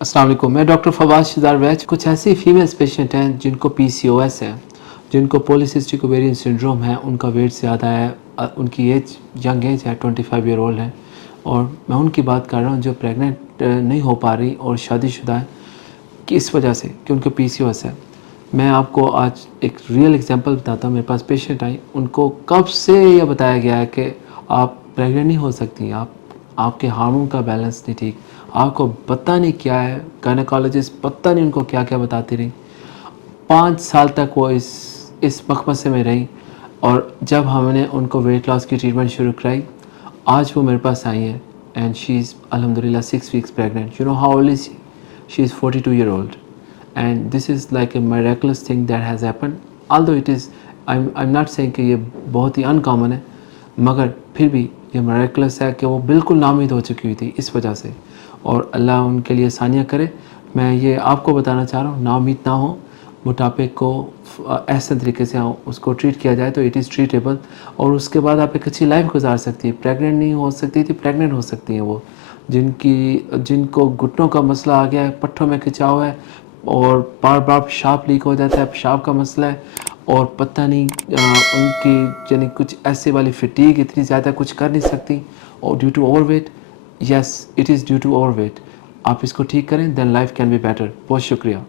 अस्सलाम वालेकुम, मैं डॉक्टर फवाद शिदार वैच। कुछ ऐसी फीमेल्स पेशेंट हैं जिनको PCOS है, जिनको पॉलीसिस्टिक ओवेरियन सिंड्रोम है, उनका वेट ज़्यादा है, उनकी एज यंग एज है, 25 ईयर ओल्ड है, और मैं उनकी बात कर रहा हूँ जो प्रेग्नेंट नहीं हो पा रही और शादीशुदा है कि इस वजह से कि उनको PCOS है। मैं आपको आज एक रियल एग्जांपल बताता हूँ। मेरे पास पेशेंट आई, उनको कब से ये बताया गया है कि आप प्रेग्नेंट नहीं हो सकती, आपके हार्मोन का बैलेंस नहीं ठीक, आपको पता नहीं क्या है, गायनेकोलॉजिस्ट पता नहीं उनको क्या क्या बताती रही। 5 साल तक वो इस मकमसे में रही, और जब हमने उनको वेट लॉस की ट्रीटमेंट शुरू कराई, आज वो मेरे पास आई हैं एंड शी इज़ अल्हम्दुलिल्लाह 6 weeks pregnant. You know how old is she is 42 year old, and this is like a miraculous thing that has happened, although it is I'm not saying कि ये बहुत ही अनकॉमन है, मगर फिर भी ये miraculous है कि वो बिल्कुल नाउमीद हो चुकी हुई थी इस वजह से, और अल्लाह उनके लिए आसानियाँ करे। मैं ये आपको बताना चाह रहा हूँ, नाउमीद ना हो, मोटापे को ऐसे तरीके से उसको ट्रीट किया जाए तो इट इज़ ट्रीटेबल, और उसके बाद आप एक अच्छी लाइफ गुजार सकती है। प्रेग्नेंट नहीं हो सकती थी, प्रेग्नेंट हो सकती हैं वो, जिनको घुटनों का मसला आ गया है, पट्ठों में खिंचाव है, और बार बार पेशाब लीक हो जाता है, पेशाब का मसला है, और पता नहीं उनकी यानी कुछ ऐसे वाली फटीग इतनी ज़्यादा कुछ कर नहीं सकती, और due to overweight. Yes, it is due to overweight. आप इसको ठीक करें, then life can be better. बहुत शुक्रिया।